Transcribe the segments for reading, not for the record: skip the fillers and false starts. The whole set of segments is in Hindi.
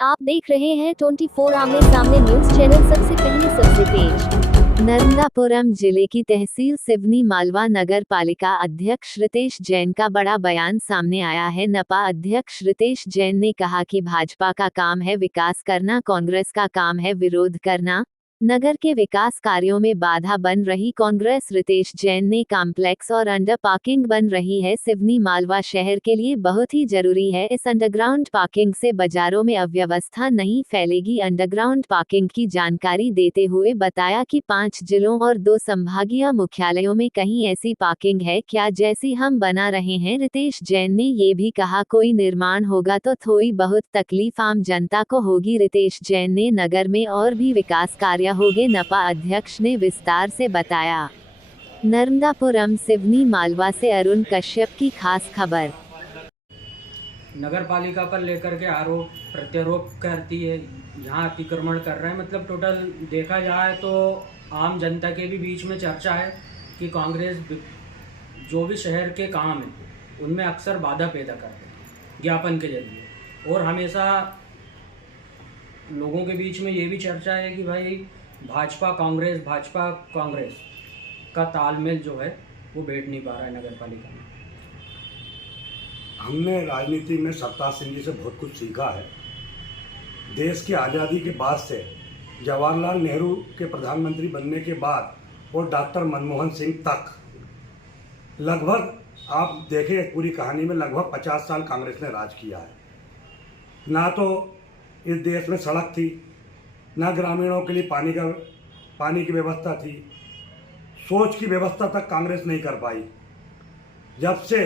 आप देख रहे हैं 24 आमने सामने न्यूज चैनल। सबसे पहले सबसे तेज। नर्मदापुरम जिले की तहसील सिवनी मालवा नगर पालिका अध्यक्ष रितेश जैन का बड़ा बयान सामने आया है। नपा अध्यक्ष रितेश जैन ने कहा कि भाजपा का काम है विकास करना, कांग्रेस का काम है विरोध करना। नगर के विकास कार्यों में बाधा बन रही कांग्रेस। रितेश जैन ने कॉम्प्लेक्स और अंडर पार्किंग बन रही है सिवनी मालवा शहर के लिए बहुत ही जरूरी है। इस अंडरग्राउंड पार्किंग से बाजारों में अव्यवस्था नहीं फैलेगी। अंडरग्राउंड पार्किंग की जानकारी देते हुए बताया कि 5 जिलों और 2 संभागीय मुख्यालयों में कहीं ऐसी पार्किंग है क्या जैसी हम बना रहे हैं। रितेश जैन ने ये भी कहा कोई निर्माण होगा तो थोड़ी बहुत तकलीफ आम जनता को होगी। रितेश जैन ने नगर में और भी विकास कार्य होंगे, नपा अध्यक्ष ने विस्तार से बताया। नर्मदापुरम सिवनी मालवा से अरुण कश्यप की खास खबर। नगर पालिका पर लेकर के आरोप प्रत्यारोप करती है, यहाँ अतिक्रमण कर रहे हैं। मतलब टोटल देखा जाए तो आम जनता के भी बीच में चर्चा है कि कांग्रेस जो भी शहर के काम है उनमें अक्सर बाधा पैदा करते हैं ज्ञापन के जरिए। और हमेशा लोगों के बीच में ये भी चर्चा है कि भाई भाजपा कांग्रेस का तालमेल जो है वो बैठ नहीं पा रहा है नगर पालिका में। हमने राजनीति में सरताज सिंह जी से बहुत कुछ सीखा है। देश की आज़ादी के बाद से जवाहरलाल नेहरू के प्रधानमंत्री बनने के बाद और डॉक्टर मनमोहन सिंह तक लगभग आप देखें पूरी कहानी में लगभग 50 साल कांग्रेस ने राज किया है। ना तो इस देश में सड़क थी, ना ग्रामीणों के लिए पानी की व्यवस्था थी, सोच की व्यवस्था तक कांग्रेस नहीं कर पाई। जब से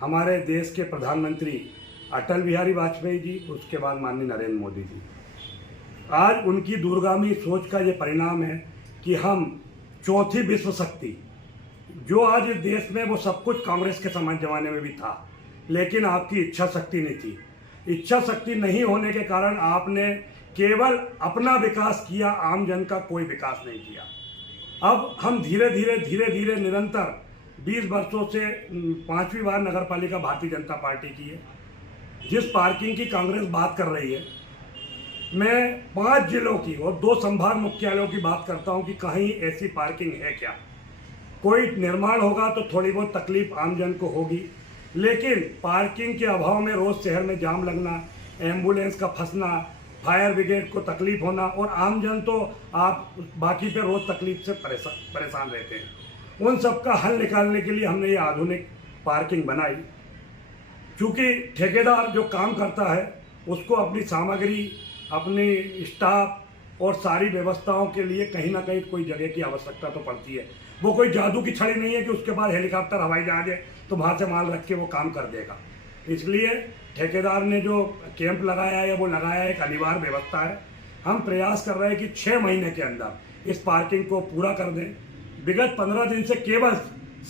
हमारे देश के प्रधानमंत्री अटल बिहारी वाजपेयी जी, उसके बाद माननीय नरेंद्र मोदी जी, आज उनकी दूरगामी सोच का ये परिणाम है कि हम चौथी विश्व शक्ति, जो आज इस देश में वो सब कुछ कांग्रेस के समय जमाने में भी था, लेकिन आपकी इच्छा शक्ति नहीं थी। इच्छा शक्ति नहीं होने के कारण आपने केवल अपना विकास किया, आम जन का कोई विकास नहीं किया। अब हम धीरे धीरे निरंतर 20 वर्षों से 5वीं बार नगर पालिका भारतीय जनता पार्टी की है। जिस पार्किंग की कांग्रेस बात कर रही है, मैं 5 जिलों की और 2 संभाग मुख्यालयों की बात करता हूं कि कहीं ऐसी पार्किंग है क्या। कोई निर्माण होगा तो थोड़ी बहुत तकलीफ आम जन को होगी, लेकिन पार्किंग के अभाव में रोज शहर में जाम लगना, एम्बुलेंस का फंसना, फायर ब्रिगेड को तकलीफ होना, और आम जन तो आप बाकी पे रोज तकलीफ से परेशान रहते हैं। उन सब का हल निकालने के लिए हमने ये आधुनिक पार्किंग बनाई। क्योंकि ठेकेदार जो काम करता है उसको अपनी सामग्री, अपनी स्टाफ और सारी व्यवस्थाओं के लिए कहीं ना कहीं कोई जगह की आवश्यकता तो पड़ती है। वो कोई जादू की छड़ी नहीं है कि उसके बाद हेलीकॉप्टर, हवाई जहाज है तो वहाँ से माल रख के वो काम कर देगा। इसलिए ठेकेदार ने जो कैंप लगाया है वो लगाया एक अनिवार्य व्यवस्था है। हम प्रयास कर रहे हैं कि 6 महीने के अंदर इस पार्किंग को पूरा कर दें। विगत 15 दिन से केवल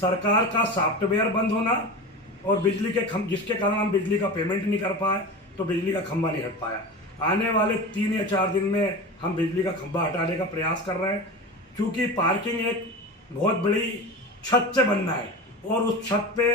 सरकार का सॉफ्टवेयर बंद होना और बिजली के जिसके कारण हम बिजली का पेमेंट नहीं कर पाए, तो बिजली का खंभा नहीं हट पाया। आने वाले 3 या 4 दिन में हम बिजली का खंभा हटाने का प्रयास कर रहे हैं। क्योंकि पार्किंग एक बहुत बड़ी छत से बनना है और उस छत पे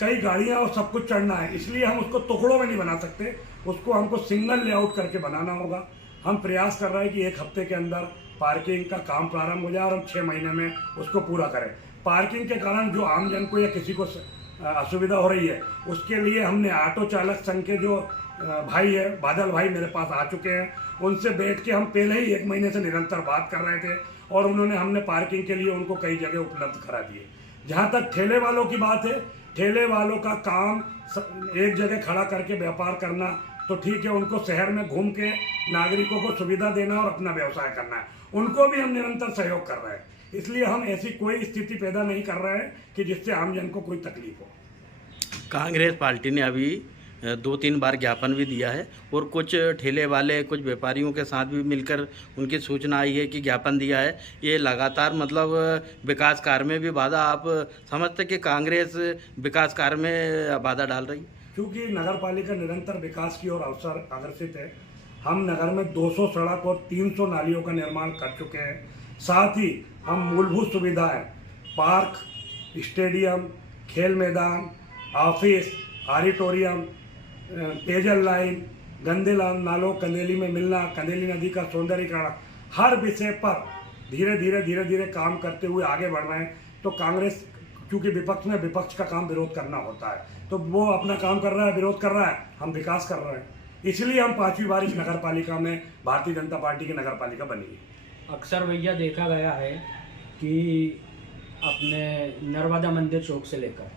कई गाड़ियां और सब कुछ चढ़ना है, इसलिए हम उसको टुकड़ों में नहीं बना सकते, उसको हमको सिंगल लेआउट करके बनाना होगा। हम प्रयास कर रहे हैं कि 1 हफ्ते के अंदर पार्किंग का काम प्रारंभ हो जाए और हम 6 महीने में उसको पूरा करें। पार्किंग के कारण जो आम जन को या किसी को असुविधा हो रही है, उसके लिए हमने ऑटो चालक संघ के जो भाई है, बादल भाई मेरे पास आ चुके हैं। उनसे बैठ के हम पहले ही 1 महीने से निरंतर बात कर रहे थे और हमने पार्किंग के लिए उनको कई जगह उपलब्ध करा दिए। जहाँ तक ठेले वालों की बात है, ठेले वालों का काम एक जगह खड़ा करके व्यापार करना तो ठीक है, उनको शहर में घूम के नागरिकों को सुविधा देना और अपना व्यवसाय करना है, उनको भी हम निरंतर सहयोग कर रहे हैं। इसलिए हम ऐसी कोई स्थिति पैदा नहीं कर रहे हैं कि जिससे आम जन को कोई तकलीफ हो। कांग्रेस पार्टी ने अभी 2-3 बार ज्ञापन भी दिया है और कुछ ठेले वाले, कुछ व्यापारियों के साथ भी मिलकर उनकी सूचना आई है कि ज्ञापन दिया है। ये लगातार मतलब विकास कार्य में भी बाधा, आप समझते कि कांग्रेस विकास कार्य में बाधा डाल रही? क्योंकि नगर पालिका निरंतर विकास की ओर अवसर अग्रसित है। हम नगर में 200 सड़क और 300 नालियों का निर्माण कर चुके हैं। साथ ही हम मूलभूत सुविधाएं, पार्क, स्टेडियम, खेल मैदान, ऑफिस, ऑडिटोरियम, पेयजल लाइन गंदे नालों कंदेली में मिलना, कंदेली नदी का सौंदर्यीकरण, हर विषय पर धीरे धीरे काम करते हुए आगे बढ़ रहे हैं। तो कांग्रेस, क्योंकि विपक्ष में विपक्ष का काम विरोध करना होता है, तो वो अपना काम कर रहा है, विरोध कर रहा है, हम विकास कर रहे हैं। इसलिए हम 5वीं बार इस नगर पालिका में भारतीय जनता पार्टी की नगर पालिका बनी है। अक्सर भैया देखा गया है कि अपने नर्मदा मंदिर चौक से लेकर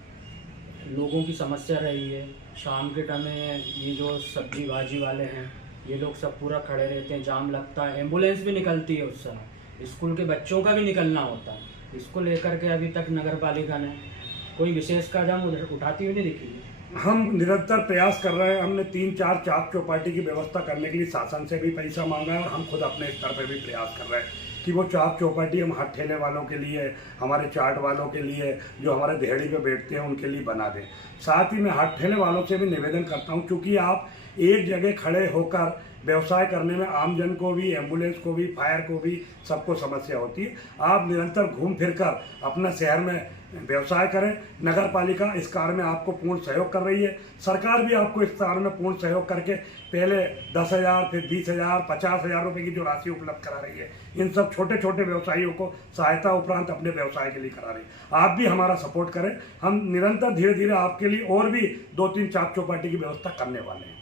लोगों की समस्या रही है। शाम के टाइम में ये जो सब्जी भाजी वाले हैं, ये लोग सब पूरा खड़े रहते हैं, जाम लगता है, एम्बुलेंस भी निकलती है उस समय, स्कूल के बच्चों का भी निकलना होता है। इसको लेकर के अभी तक नगर पालिका ने कोई विशेष कदम उठाती हुई नहीं दिखी है। हम निरंतर प्रयास कर रहे हैं। हमने 3-4 चाक चौपाटी की व्यवस्था करने के लिए शासन से भी पैसा मांगा है और हम खुद अपने स्तर पर भी प्रयास कर रहे हैं कि वो चाक चौपाटी हम हाथ ठेले वालों के लिए, हमारे चाट वालों के लिए, जो हमारे देहड़ी पे बैठते हैं उनके लिए बना दें। साथ ही मैं हाथ ठेले वालों से भी निवेदन करता हूं, क्योंकि आप एक जगह खड़े होकर व्यवसाय करने में आमजन को भी, एम्बुलेंस को भी, फायर को भी, सबको समस्या होती है। आप निरंतर घूम फिर कर अपना शहर में व्यवसाय करें। नगर पालिका इस कार्य में आपको पूर्ण सहयोग कर रही है। सरकार भी आपको इस कार्य में पूर्ण सहयोग करके पहले 10,000, फिर 20,000, 50,000 रुपये की जो राशि उपलब्ध करा रही है, इन सब छोटे छोटे व्यवसायियों को सहायता उपरांत अपने व्यवसाय के लिए करा रही है। आप भी हमारा सपोर्ट करें। हम निरंतर धीरे धीरे आपके लिए और भी 2-3 चाक चौपाटी की व्यवस्था करने वाले हैं।